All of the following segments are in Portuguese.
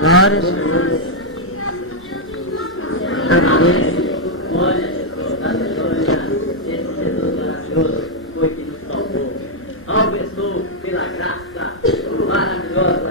Glória, Senhor. Amém. Abençoe pela graça maravilhosa.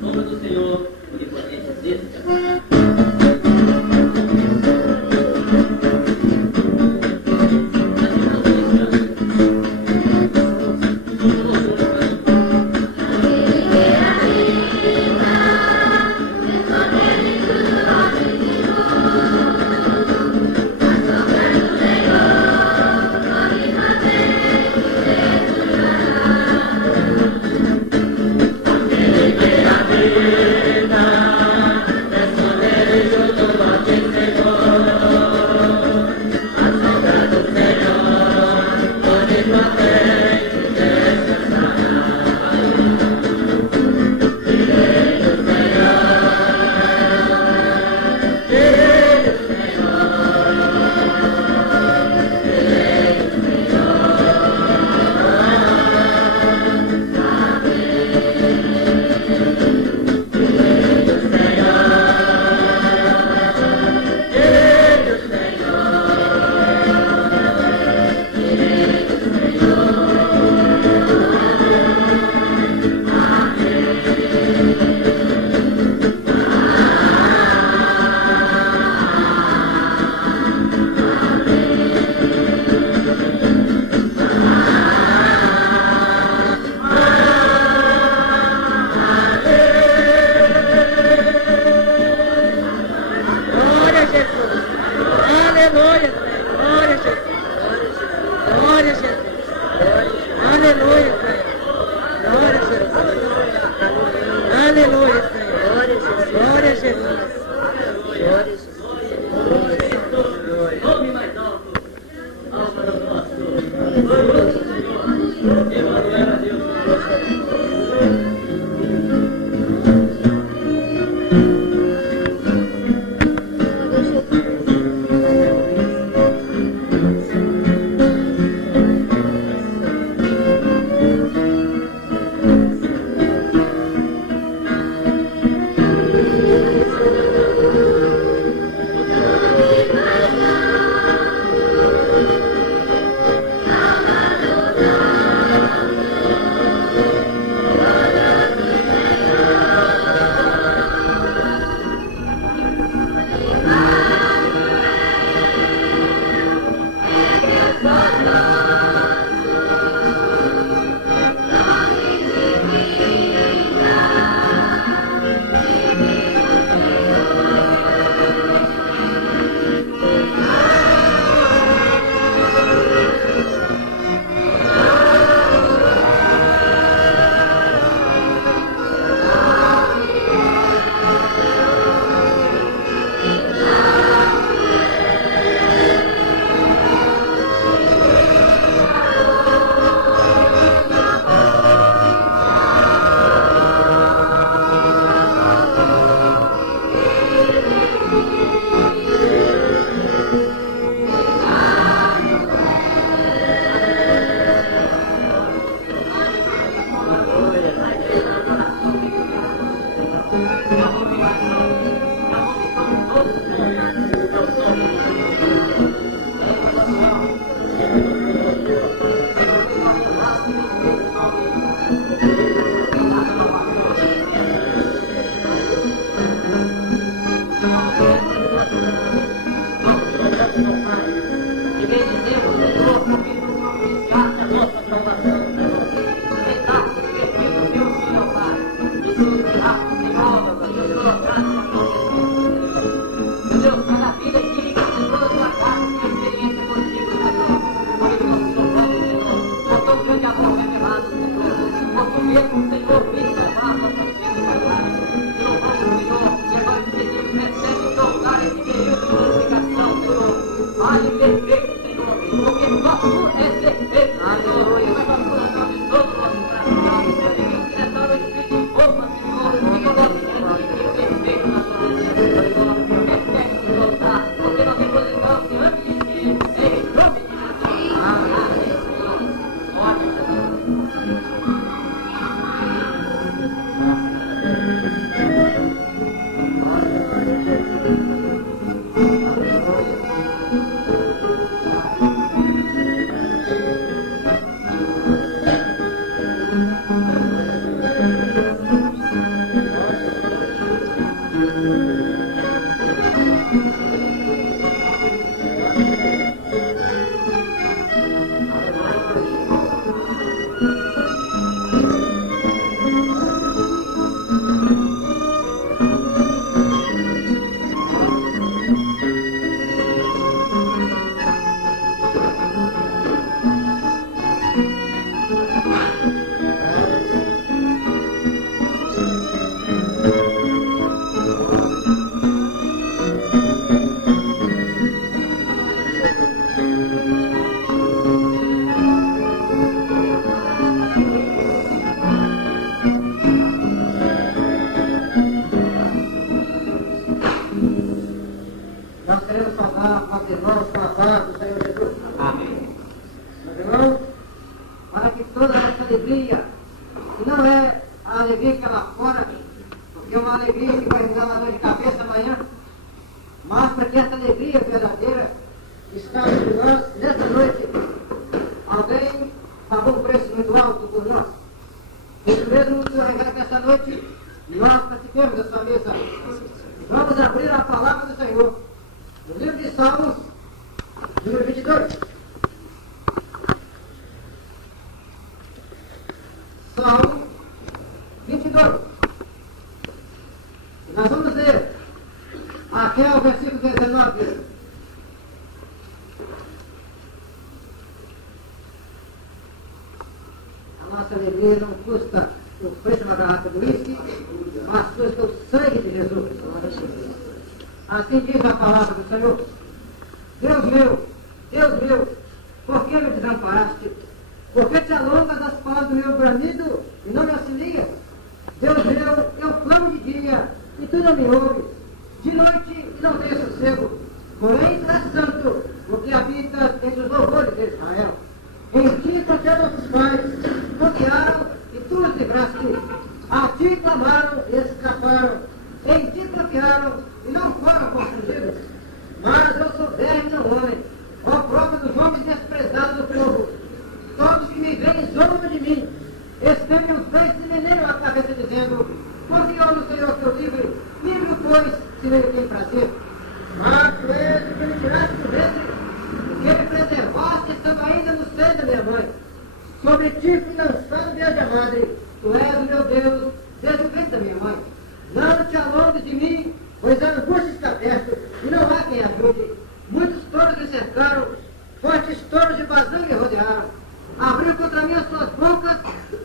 Nome do Senhor, onipotente Deus. Jesus. Glória a Jesus. Nome mais alto. Alma do nosso. Glorioso Senhor. Emanuel a Deus. Nós queremos falar aos irmãos com a paz do Senhor Jesus. Amém. Meus irmãos, para que toda essa alegria, que não é a alegria que ela fora, porque é uma alegria que vai nos dar uma dor de cabeça amanhã, mas para que essa alegria verdadeira está entre nós, nessa noite, alguém pagou um preço muito alto por nós. Isso mesmo, o Senhor requer que essa noite nós participemos dessa mesa. Vamos abrir a palavra do Senhor no livro de Salmos, número 22. Salmo 22. Nós vamos ler até o versículo 19. A nossa alegria não custa o preço de uma garrafa de uísque, mas custa o sangue de Jesus. Assim diz a palavra do Senhor. Deus meu, por que me desamparaste? Por que te alongas as palavras do meu bramido e não me auxilias? Deus meu, eu clamo de dia e tu não me ouves. De noite e não tenho sossego. Porém, tu és santo, o que habita entre os louvores de Israel. Em ti confiaram nossos pais, confiaram e tu os livraste. A ti clamaram e escaparam. Em ti confiaram e não foram confundidos. Mas eu sou verme no homem, ó próprio dos homens desprezados do povo. Todos que me veem zombam de mim. Estendem os pés e meneiam a cabeça dizendo: confiou no Senhor teu livre, livre pois, se nele tem prazer. Mas tu és o que me tiraste do ventre, o que me preservaste estando ainda no seio da minha mãe. Sobre ti fui lançado desde a madre, tu és o meu Deus, desde o ventre da minha mãe. Não te alongues de mim, pois a angústia está perto, e não há quem ajude. Muitos touros me cercaram, fortes touros de Bazã me rodearam. Abriu contra mim as suas bocas,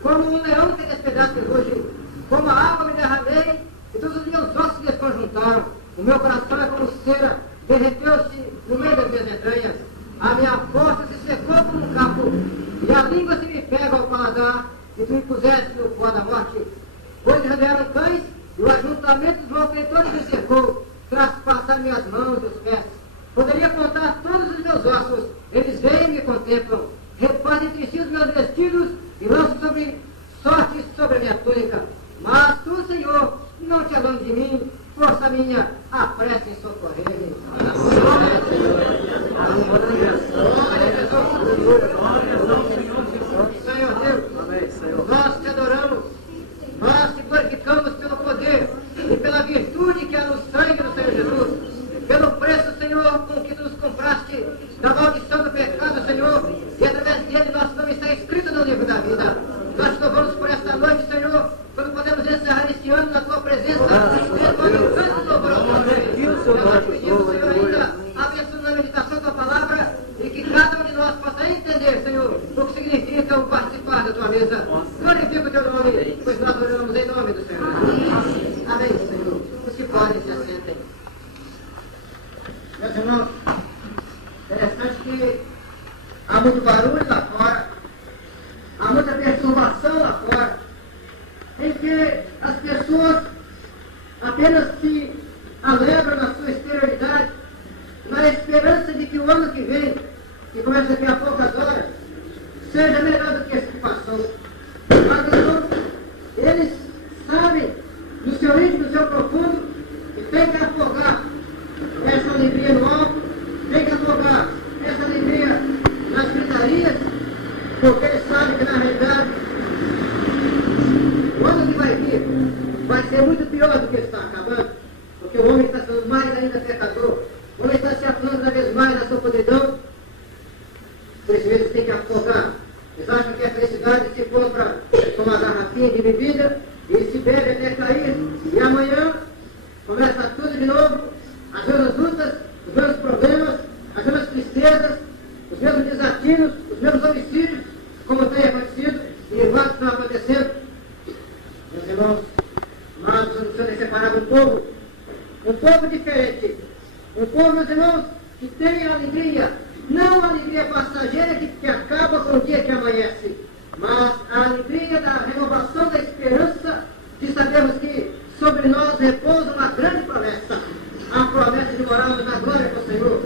como um leão que despedaça hoje. Como a água me derramei, e todos os meus ossos se desconjuntaram. O meu coração é como cera, derreteu-se no meio das minhas entranhas. A minha força se secou como um capo, e a língua se me pega ao paladar, e tu me puseste no pó da morte. Pois me rodearam cães, e o ajuntamento dos malfeitores me cercou, traspassaram minhas mãos e os pés. Poderia contar todos os meus ossos, eles veem e me contemplam. Repartem entre si os meus vestidos e lançam sorte sobre a minha túnica. Mas tu, Senhor, não te alongues de mim, força minha, apressa em socorrer-me. Senhor Deus, nós te adoramos, nós te glorificamos pelo poder e pela virtude que há no sangue do Senhor Jesus. Pelo preço, Senhor, com que tu nos compraste, da maldição do pecado, Senhor, e através dele nosso nome está escrito no livro da vida. Nós te louvamos por esta noite, Senhor, quando podemos encerrar este ano na tua presença, mesmo louvor ao teu nome. Nós pedimos, Senhor, ainda, abençoando a meditação da tua palavra, e que cada um de nós possa entender, Senhor, o que significa o participar da tua mesa. Glorifica o teu nome, pois nós oramos em nome do Senhor. Amém, Senhor. Os que podem se assentem. Meus irmãos, interessante que há muito barulho lá fora, há muita perturbação lá fora, em que as pessoas apenas se alegram na sua exterioridade, na esperança de que o ano que vem, que começa daqui a poucas horas, seja melhor do que esse que passou. Mas, irmãos, eles sabem, no seu íntimo, no seu profundo, que tem que afogar essa alegria no alto, tem que afogar essa alegria nas gritarias, porque eles sabem que na realidade o ano que vai vir vai ser muito pior do que está acabando, porque o homem está se tornando mais ainda pecador, o homem está se afundando cada vez mais na sua podridão. Por isso eles têm que afogar. Eles acham que a felicidade se compra com uma garrafinha de bebida e se bebe até cair, e amanhã começa tudo de novo, as mesmas lutas, os mesmos problemas, as mesmas tristezas, os mesmos desatinos, os mesmos homicídios, como tem acontecido e igual estão acontecendo. Meus irmãos, nós precisamos ser separado um povo diferente, um povo, meus irmãos, que tem alegria, não a alegria passageira que acaba com o dia que amanhece, mas a alegria da renovação da esperança de sabermos que sobre nós repousa uma grande promessa, a promessa de morarmos na glória com o Senhor.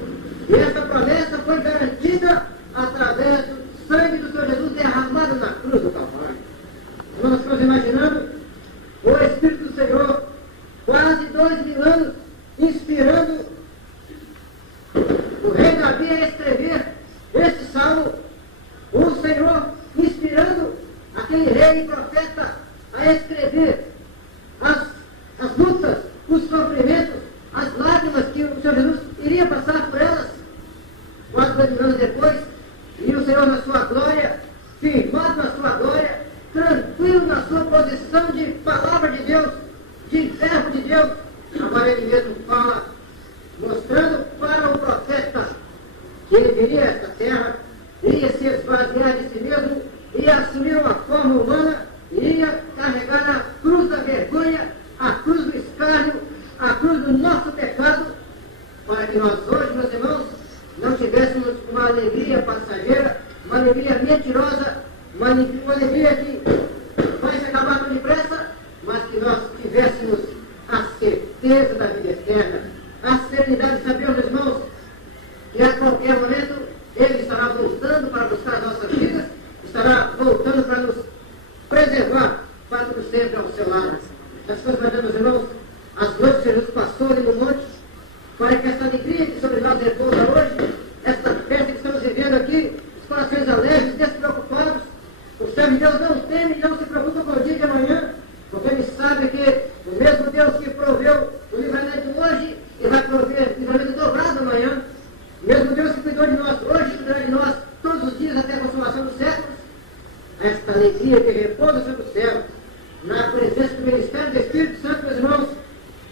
E essa promessa foi garantida através do sangue do Senhor Jesus derramado na cruz do Calvário. Nós estamos imaginando o Espírito do Senhor, quase 2000 anos, inspirando o rei Davi a escrever este salmo, o Senhor inspirando aquele rei e profeta a escrever as lutas, os sofrimentos, as lágrimas que o Senhor Jesus iria passar por elas. 4 anos depois, e o Senhor na sua glória, firmado na sua glória, tranquilo na sua posição de palavra de Deus, de verbo de Deus. Agora ele mesmo fala, mostrando para o profeta que ele viria a esta terra, iria se esvaziar de si mesmo, ia assumir uma forma humana, iria carregar a cruz da vergonha, a cruz do escárnio, a cruz do nosso nosso pecado, para que nós hoje, meus irmãos, não tivéssemos uma alegria passageira, uma alegria mentirosa, uma alegria que vai se acabar tão depressa, mas que nós tivéssemos a certeza da vida eterna, a serenidade de saber, meus irmãos, que a qualquer momento Ele estará voltando para buscar as nossas vidas, estará voltando para nos preservar para tudo sempre ao seu lado. Nós estamos mandando, meus irmãos, as noites que Jesus passou ali no monte, para que essa alegria que sobre nós repousa hoje, esta festa que estamos vivendo aqui, os corações alegres, despreocupados, o servo de Deus não teme e não se preocupa com o dia de amanhã, porque ele sabe que o mesmo Deus que proveu o livramento hoje, ele vai prover o livramento dobrado amanhã. O mesmo Deus que cuidou de nós hoje, cuidará de nós todos os dias até a consumação dos séculos. Esta alegria que repousa sobre o céu, na presença do ministério do Espírito Santo, meus irmãos,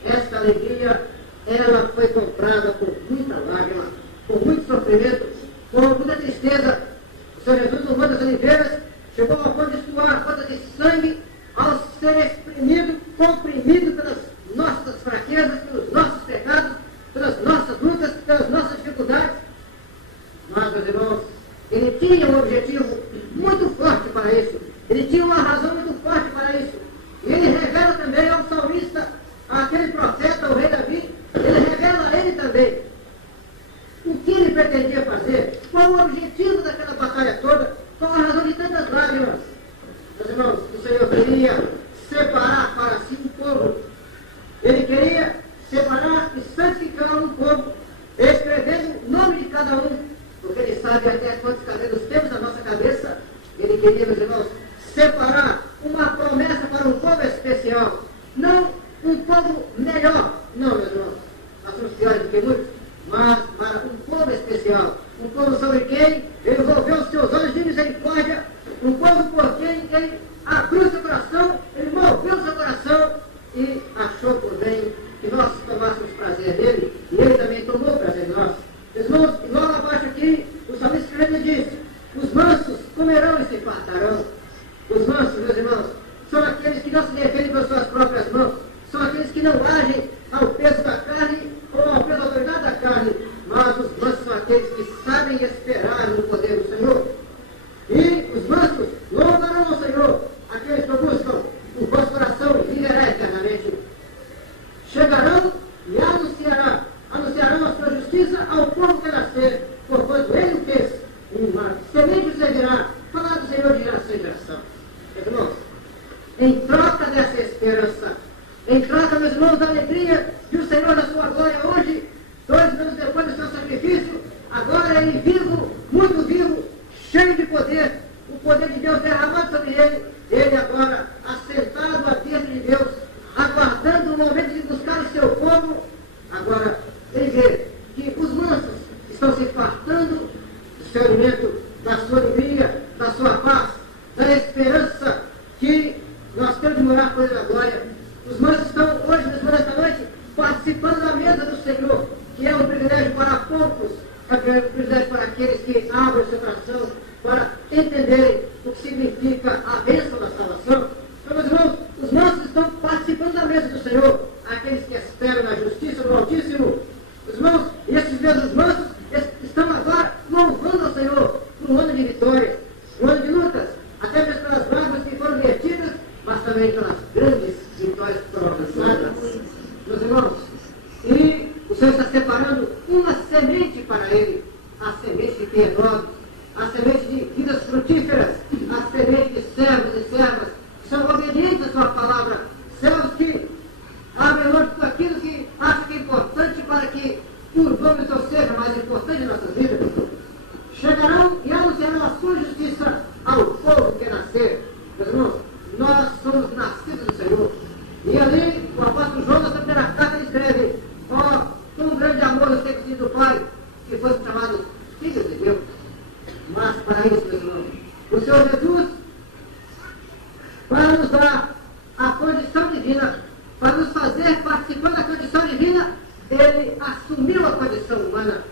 esta alegria, ela foi comprada por muita lágrima, por muito sofrimento, por muita tristeza. O Senhor Jesus, no Monte das Oliveiras, chegou ao ponto de suar a gota de sangue, ao ser exprimido, comprimido pelas nossas fraquezas, pelos nossos pecados, pelas nossas lutas, pelas nossas dificuldades. Mas, meus irmãos, ele tinha um objetivo muito forte para isso. Ele tinha uma razão muito forte para isso. E ele revela também ao salmista, àquele profeta, o rei Davi, ele revela a ele também o que ele pretendia fazer, qual o objetivo daquela batalha toda, qual a razão de tantas lágrimas. Meus irmãos, o Senhor queria separar para si um povo. Ele queria separar e santificar um povo, escrevendo o nome de cada um, porque ele sabe até quantos cabelos temos na nossa cabeça. Ele queria, meus irmãos, separar uma promessa para um povo especial, não um povo melhor, não, meus irmãos, nós somos piores do que muitos, mas para um povo especial, um povo sobre quem ele volveu os seus olhos de misericórdia, um povo por quem ele abriu seu coração, ele moveu seu coração e achou por bem que nós tomássemos prazer nele, e ele também tomou prazer em nós. Irmãos, logo abaixo aqui, o salmista escrevendo diz: os mansos comerão e se fartarão. Os mansos, meus irmãos, são aqueles que não se defendem com as suas próprias mãos, são aqueles que não agem ao peso da carne ou ao peso da autoridade da carne, mas os mansos são aqueles que sabem esperar no poder do Senhor. E os mansos louvarão ao Senhor, aqueles que o buscam, o vosso coração viverá eternamente. Chegarão e anunciarão a sua justiça ao povo que nascer, porquanto ele o fez. Uma semente servirá, falar do Senhor de geração em geração. Meus irmãos, em troca dessa esperança, em troca, meus irmãos, da alegria de o Senhor da sua glória hoje, 2 anos depois do seu sacrifício, agora ele vivo, muito vivo, cheio de poder, o poder de Deus derramado sobre ele agora assentado à direita de Deus, aguardando o momento de buscar o seu povo. Agora ele vê que os mansos estão se fartando do seu alimento, da sua alegria, da sua paz, da esperança que nós temos de morar com ele na glória. Os mansos estão hoje, nesta noite, participando da mesa do Senhor, que é um privilégio para poucos, é um privilégio para aqueles que abrem o seu coração para entenderem o que significa a bênção da salvação. Então, meus irmãos, os mansos estão participando da mesa do Senhor, aqueles que esperam na justiça do Altíssimo. Os irmãos, e esses mesmos mansos estão agora louvando ao Senhor por um ano de vitórias, um ano de lutas, até mesmo pelas bravas que foram vertidas, mas também pelas grandes vitórias que foram alcançadas. Meus irmãos, e o Senhor está separando uma semente para ele, a semente de que é nova, a semente de vidas frutíferas, a semente de servos e servas que são obedientes à sua palavra, servos que abrem mão de tudo aquilo que acham que é importante para que o nome do Senhor seja mais importante em nossas vidas. Chegarão e anunciarão a sua justiça ao povo que nascer. Meus irmãos, nós somos nascidos do Senhor. E ali, o apóstolo João, na primeira carta, ele escreve: ó, com um grande amor eu tenho sido do Pai, que fosse chamado filhos de Deus. Mas para isso, meus irmãos, o Senhor Jesus, para nos dar a condição divina, para nos fazer participar da condição divina, ele assumiu a condição humana.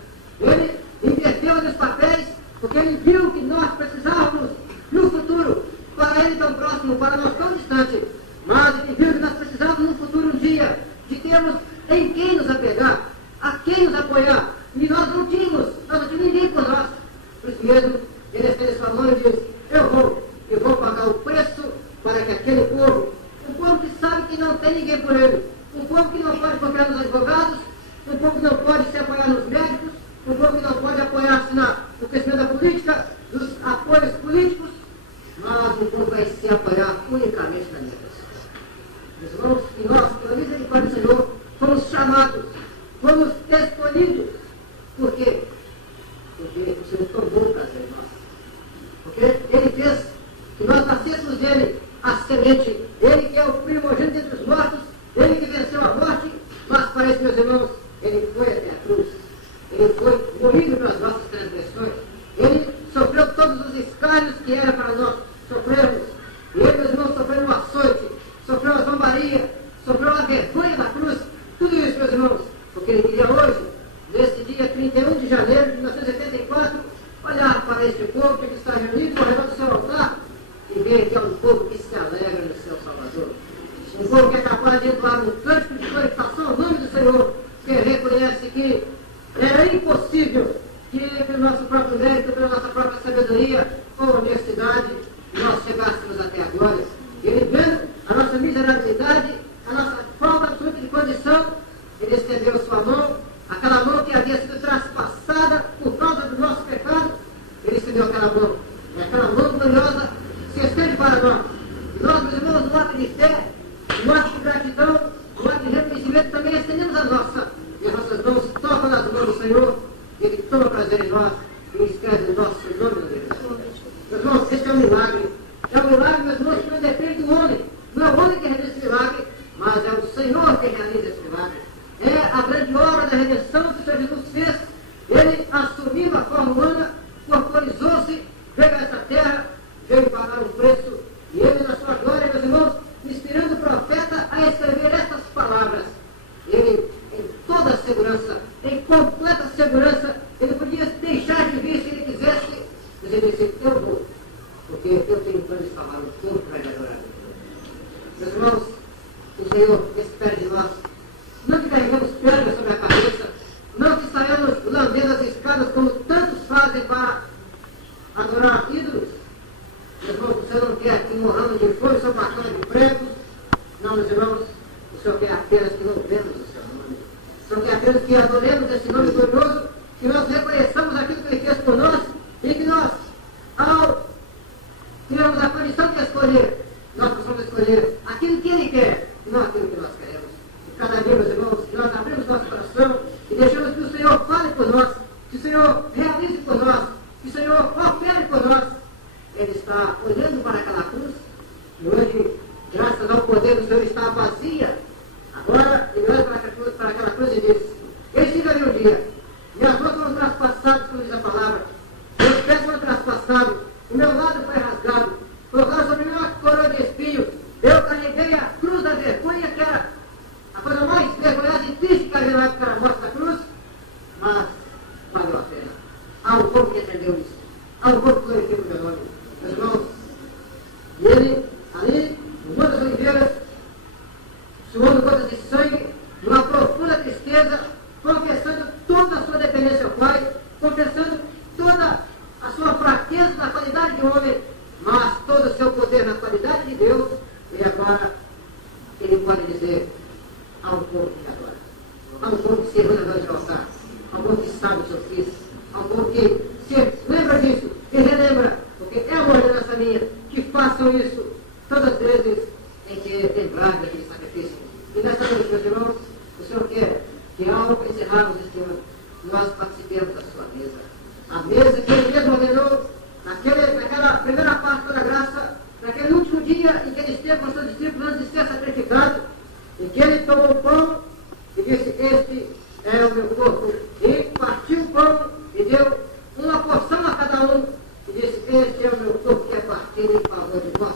Ele inverteu nos papéis, porque ele viu que nós precisávamos, no futuro, para ele tão próximo, para nós tão distante, mas ele viu que nós precisávamos no futuro um dia de termos em quem nos apegar, a quem nos apoiar. E nós não tínhamos ninguém por nós. Por isso mesmo, ele estende sua mão e diz, eu vou pagar o preço para que aquele povo, um povo que sabe que não tem ninguém por ele, um povo que não pode confiar nos advogados, um povo que não pode se apoiar nos médicos, um povo que não pode apoiar-se no crescimento da política, nos apoios políticos, mas o povo vai se apoiar unicamente na minha pessoa. Meus irmãos, e nós, pela misericórdia do Senhor, fomos chamados, fomos escolhidos. Por quê? Porque o Senhor tomou prazer em nós. Porque Ele fez que nós nascêssemos dele, a semente, Ele que é o primogênito entre os mortos, Ele que venceu a morte, mas para isso, meus irmãos, Ele foi até a cruz. Ele foi moído pelas nossas transgressões. Ele sofreu todos os escárnios que era para nós sofrermos. E ele, meus irmãos, sofreu o açoite, sofreu a zombaria, sofreu a vergonha da cruz. Tudo isso, meus irmãos, porque Ele queria hoje, nesse dia 31 de janeiro de 1974, olhar para este povo que está reunido ao redor do seu altar e ver que é um povo que se alegra no seu Salvador. Um povo que é capaz de entrar num cântico de glorificação ao nome do Senhor, que reconhece que era impossível que pelo nosso próprio mérito, pela nossa própria sabedoria ou honestidade, nós chegássemos até a glória. Ele vendo a nossa miserabilidade, a nossa falta absoluta de condição, Ele estendeu sua mão, aquela mão que havia sido traspassada por causa do nosso pecado, Ele estendeu aquela mão. E aquela mão gloriosa se estende para nós. E nós, meus irmãos, no ato de fé, no ato de gratidão, no ato de reconhecimento, também estendemos a nossa. E as nossas mãos tocam nas mãos do Senhor, e Ele toma prazer em nós, e escreve o nosso nome no livro da vida. Meus irmãos, esse é um milagre. É um milagre, meus irmãos, que não depende do homem. Não é o homem que realiza esse milagre, mas é o Senhor que realiza esse milagre. É a grande obra da redenção que o Senhor Jesus fez. Ele assumiu a forma humana, corporizou-se, veio a essa terra, veio pagar um preço, e Ele, na sua glória, meus irmãos, inspirando o profeta a escrever estas palavras. Ele, em toda a segurança, em completa segurança, ele podia deixar de vir se ele quisesse, mas ele disse, eu vou, porque eu tenho plano de salvar o povo para lhe adorar. Meus irmãos, o Senhor espera de nós, não que carregamos pedras sobre a cabeça, não que saiamos lambendo as escadas como tantos fazem para adorar ídolos. Meus irmãos, o Senhor não quer que morramos de fome sob a cama de pregos. Não, meus irmãos, o Senhor quer apenas que louvemos o seu nome. O Senhor quer apenas que adoremos esse nome glorioso, que nós reconheçamos aquilo que Ele fez por nós e que nós, ao termos a condição de escolher, nós possamos escolher aquilo que Ele quer e não aquilo que nós queremos. E cada dia, meus irmãos, que nós abrimos nosso coração e deixamos que o Senhor fale por nós, que o Senhor realize por nós, que o Senhor opere por nós. Ele está olhando para aquela cruz, e hoje, graças ao poder do Senhor, está vazia. Agora, ele olha para aquela cruz e diz, eu estive ali um dia, minhas mãos foram traspassadas, como diz a palavra, meus pés foram traspassados, o meu lado foi rasgado, colocaram sobre mim uma coroa de espinhos, eu carreguei a cruz da vergonha, que era a coisa mais vergonhosa e triste que havia na época, era a morte da cruz, mas valeu a pena. Há um povo que entendeu isso, há um povo que glorifica o meu nome. Meus irmãos, e ele, ali, no Monte das Oliveiras, suando gotas de sangue, numa profunda tristeza, confessando toda a sua dependência ao Pai, confessando toda a sua fraqueza na qualidade de homem, mas todo o seu poder na qualidade de Deus, e agora ele pode dizer a um povo que adora, a um povo que se reúne de altar, a um povo que sabe o seu ofício, a um povo que se lembra disso, que relembra, porque é a ordenança minha, que façam isso todas as vezes em que lembrarem daquele sacrifício. E nessa noite, meus irmãos, o Senhor quer que ao encerrarmos este ano, nós participemos da sua mesa. A mesa que Ele mesmo ordenou, naquela primeira parte da graça, naquele último dia em que Ele esteve com os seus discípulos antes de ser sacrificado, em que Ele tomou o pão e disse, este é o meu corpo. E partiu o pão e deu uma porção a cada um e disse, este é o meu corpo que é partido em favor de vós.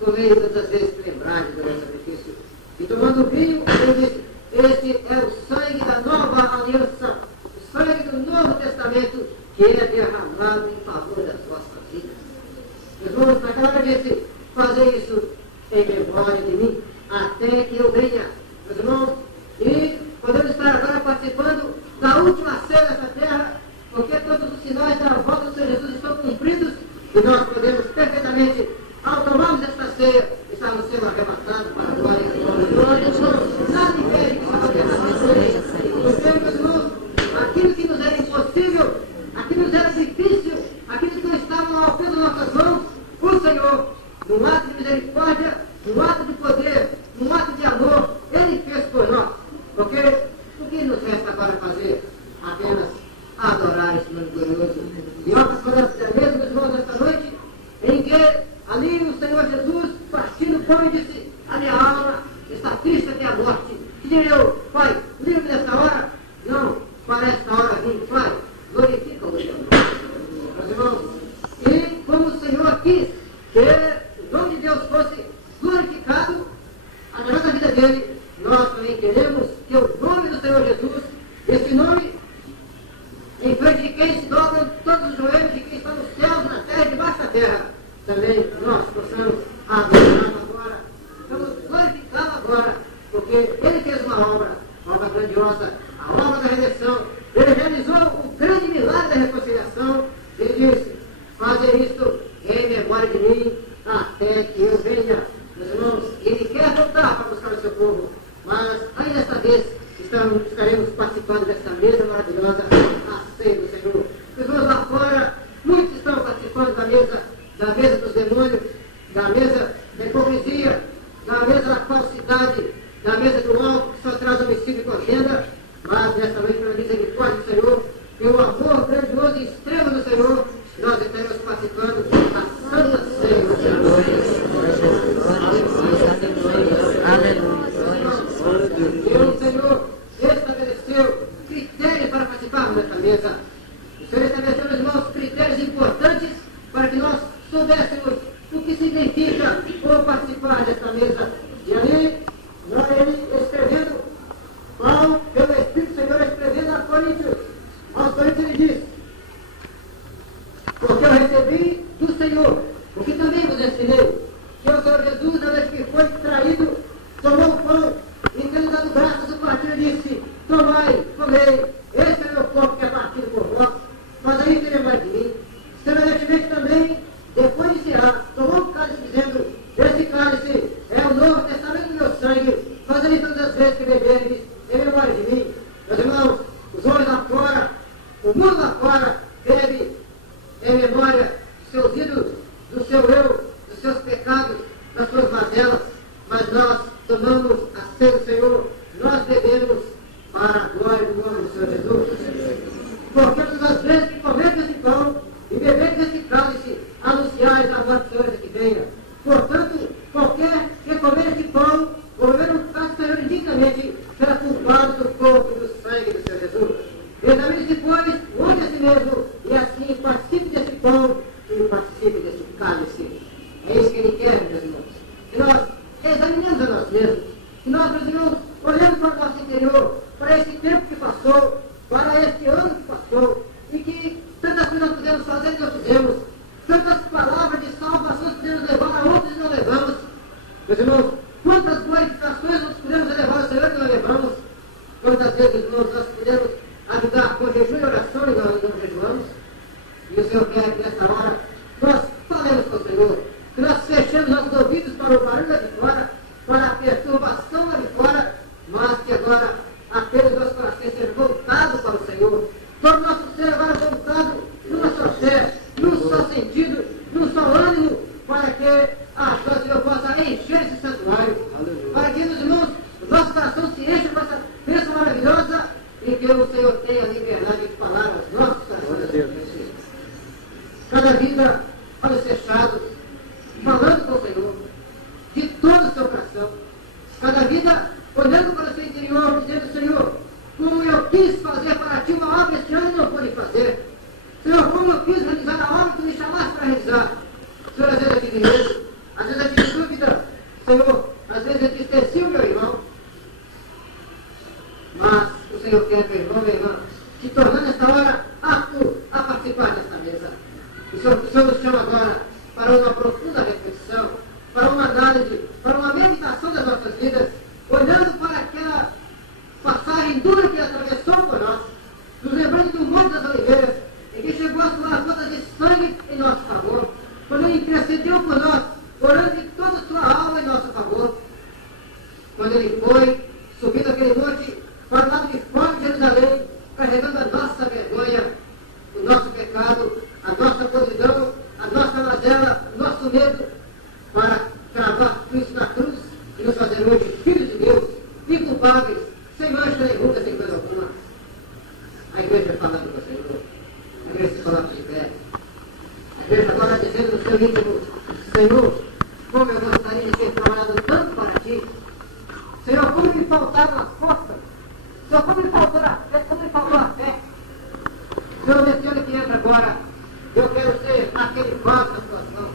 Tomei todas as vezes que lembrarem do meu sacrifício. E tomando o vinho, ele disse, este é o sangue da nova aliança, o sangue do Novo Testamento, que é derramado em favor das vossas vidas. Jesus, naquela hora, disse, fazer isso em memória de mim, até que eu venha. Meus irmãos, e agora participando da última ceia dessa terra, porque todos os sinais da volta do Senhor Jesus estão cumpridos e nós podemos perfeitamente, ao tomarmos esta ceia, estarmos sendo arrebatados para a glória e glória de Deus. Nada impede que nós porque, meus irmãos, aquilo que nos era impossível, aquilo que nos era difícil, aquilo que não estava ao alcance das nossas mãos, o Senhor, no ato de misericórdia, no ato de poder, no ato de amor, Ele fez por nós. Porque o que nos resta agora fazer? Apenas adorar esse nome glorioso. E nós podemos dizer mesmo, meus irmãos, nesta noite, em que ali o Senhor Jesus, partindo o pão, disse: a minha alma está triste até a morte. Que direi eu, Pai, livre nesta hora? Não, para esta hora vim, Pai, glorifica o Senhor. Meus irmãos, e como o Senhor quis que o nome de Deus fosse glorificado através da vida dele, nós também queremos que o nome do Senhor Jesus, esse nome em frente de quem se dobram todos os joelhos de quem está nos céus, na terra e debaixo da terra, também nós possamos adorá-lo agora, vamos glorificá-lo agora, porque ele fez uma obra grandiosa, a obra da redenção. Ele realizou o grande milagre da reconciliação. Ele disse: fazer isto em memória de mim, até que eu venha. Meus irmãos, ele quer voltar para buscar o seu povo, mas ainda desta vez estaremos participando desta mesa maravilhosa, a ceia do Senhor. Meus irmãos, lá fora, muitos estão participando da mesa dos demônios, da mesa da hipocrisia, da mesa da falsidade, da mesa do álcool que só traz homicídio e contenda. Mas nesta noite, pela misericórdia do Senhor, e o amor grandioso e extremo do Senhor, nós estaremos participando da Santa Ceia do Senhor. E o Senhor estabeleceu critérios para participarmos desta mesa. O Senhor estabeleceu, meus irmãos, critérios importantes para que nós soubéssemos o que significa ou participar desta mesa. E ali, ele escrevendo, Paulo, pelo Espírito do Senhor, escrevendo a Coríntios. Aos Coríntios ele diz: porque eu recebi do Senhor, o que também vos ensinei, que o Senhor Jesus, na vez que foi traído, tomou o pão, e tendo dado graças ao partir, disse: tomai, comei, esse é meu corpo que é partido por vós, fazei isso em memória de mim. Semelhantemente também, depois de cear, tomou o cálice, dizendo: esse cálice é o novo testamento do meu sangue, fazei todas as vezes que beberdes em memória de mim. Meus irmãos, os homens lá fora, o mundo lá fora, bebe em memória dos seus ídolos, do seu eu, dos seus pecados, das suas mazelas, mas nós tomamos a ceia do Senhor, nós bebemos para a glória do nome do Senhor Jesus. Porque todas as vezes que comemos esse pão e bebemos esse cálice, anunciais a morte do Senhor que venha. Portanto, qualquer que comer esse pão ou beber um cálice do Senhor indignamente será culpado do corpo e do sangue do Senhor Jesus. Examine-se, pois, onde a si mesmo, e assim participe desse pão e participe desse cálice. É isso que ele quer, meus irmãos. Que nós examinemos a nós mesmos, que nós, meus irmãos, olhemos para o nosso interior, para esse tempo que passou, para este ano que passou, e que tantas coisas nós podemos fazer e não fizemos, tantas palavras de salvação nós podemos levar a outros e não levamos. Meus irmãos, quantas glorificações nós podemos levar ao Senhor e não levamos? Quantas vezes, irmãos, nós podemos ajudar com jejum e oração e não jejuamos? E o Senhor quer que nessa hora nós falemos com o Senhor, que nós fechemos nossos ouvidos para o barulho lá de fora, para a perturbação lá de fora, mas que agora apenas nosso coração seja voltado para o Senhor. Todo nosso ser agora voltado numa só fé, num só sentido, num só ânimo, para que a glória do Senhor possa encher esse santuário. Para que, meus irmãos, o nosso coração se encha com essa bênção maravilhosa e que o Senhor tenha a liberdade de falar aos nossos corações. Cada vida, olhos fechados, falando com o Senhor, de todo o seu coração. Cada vida olhando para o seu interior, dizendo: Senhor, como eu quis fazer para ti uma obra este ano e não pude fazer. Senhor, como eu quis realizar a obra que tu me chamaste para realizar. Senhor, às vezes eu tive medo, às vezes eu tive dúvida. Senhor, às vezes eu entristeci o meu irmão. Mas o Senhor quer, meu irmão, minha irmã, se tornando nesta hora apto a participar desta mesa. O Senhor nos chama agora para uma profunda reflexão, para uma análise, para uma meditação das nossas vidas, olhando para aquela passagem dura que atravessamos carregando a nossa vergonha, o nosso pecado, a nossa podridão, a nossa mazela, o nosso medo, para cravar Cristo na cruz e nos fazer hoje filhos de Deus, inculpáveis, sem mancha nem ruga, sem coisa alguma. A igreja falando com o Senhor, a igreja se coloca de pé, a igreja agora dizendo no seu íntimo: Senhor, como eu gostaria de ter trabalhado tanto para ti. Senhor, como me faltaram as forças. Senhor, como me faltou a fé, como me faltou a fé. Senhor, nesse ano que entra agora, eu quero ser aquele vaso nas tuas mãos.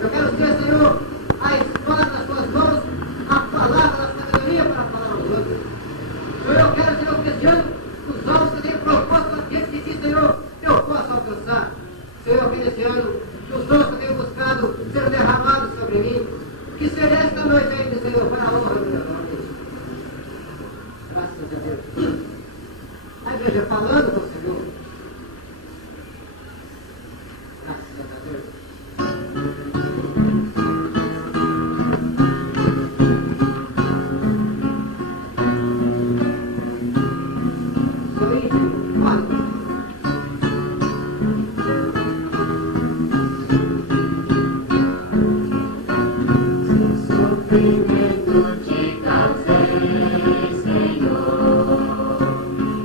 Eu quero ser, Senhor, a espada nas tuas mãos, a palavra da sabedoria para falar aos outros. Senhor, eu quero, Senhor, que esse ano, os alvos que eu tenho proposto diante de ti, Senhor, eu possa alcançar. Senhor, que nesse ano, os dons que eu tenho buscado serão derramados sobre mim. Que seja esta noite ainda, Senhor, para a honra do meu nome. Graças a Deus. A igreja falando com o Senhor. Graças a Deus. Seu íntimo, fale. Sofrimento te causei, Senhor.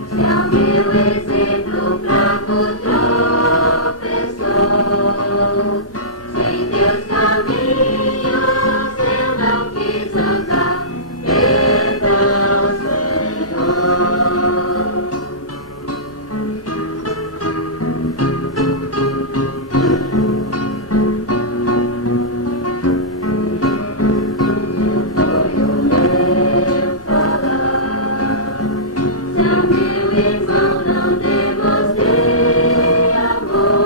Se ao meu exemplo fraco tropeçou, sem teus caminhos eu não quis andar. Perdão, Senhor. Foi o meu falar. Se ao meu irmão não demonstrei amor,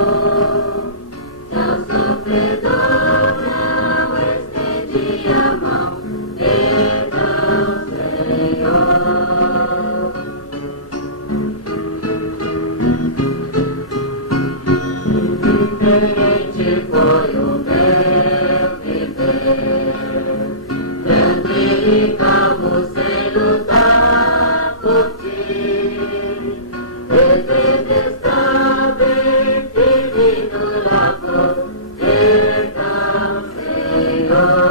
se ao sofredor não estendi a mão. Perdão, Senhor. Indiferente foi o meu viver, tranquilo e calmo sem lutar por ti. Detestável, divino lavor. Perdão, Senhor.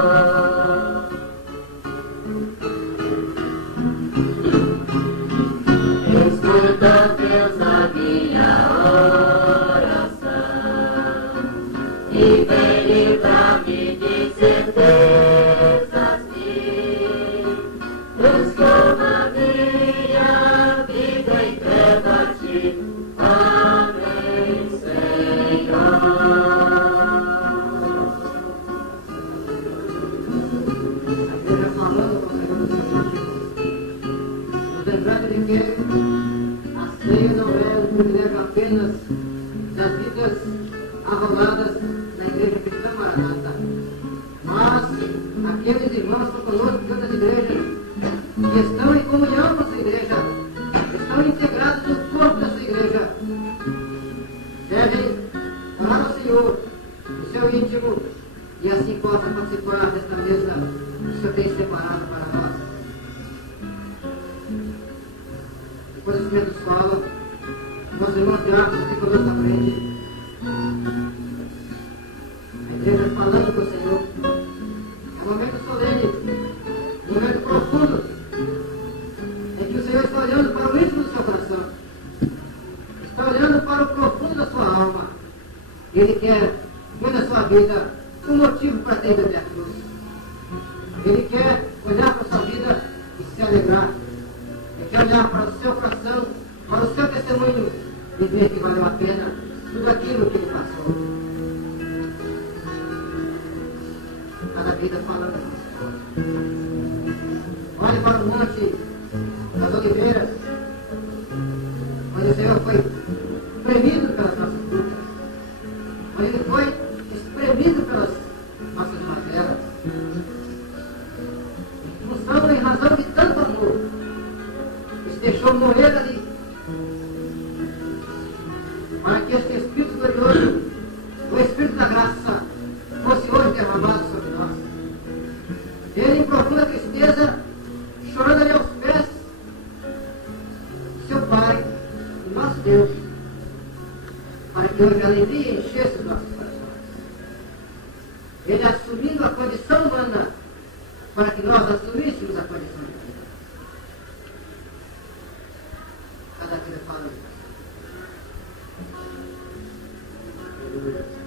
Escuta, Deus, a minha oração e vem livrar-me de certezas mil. Transforma minha vida em entrega a ti. Amém, Senhor. A igreja falando com o Senhor no seu íntimo, nos lembrando de que a ceia não é um privilégio apenas das vidas arroladas na igreja cristã Maranata, mas aqueles irmãos que estão conosco de outras igrejas, que estão em comunhão com a sua igreja, estão integrados no corpo da sua igreja, devem orar ao Senhor no seu íntimo e assim possam participar desta mesa que o Senhor tem separado para nós. Depois do primeiro solo, nós irmãos diáconos aqui conosco à frente, a igreja falando com o Senhor. É um momento solene, um momento profundo, em que o Senhor está olhando para o íntimo do seu coração, está olhando para o profundo da sua alma. Ele quer ver na sua vida um motivo para ter ido até a cruz. Ele quer olhar para a sua vida e se alegrar. Ele quer olhar para o seu coração, para o seu testemunho e ver que valeu a pena tudo aquilo que ele passou. Cada vida falando com o Senhor. Olhe para o monte das oliveiras, onde o Senhor foi espremido pelas nossas frutas, onde ele foi espremido pelas nossas mazelas. Função em razão de tanto amor, ele se deixou morrer ali, para que este Espírito glorioso, o Espírito da graça, fosse hoje derramado sobre nós. Ele, em profunda tristeza, chorando ali aos pés do seu Pai, Deus, para que hoje a alegria enchesse os nossos corações. Ele assumindo a condição humana, para que nós assumíssemos a condição divina. Cada dia fala isso. Aleluia.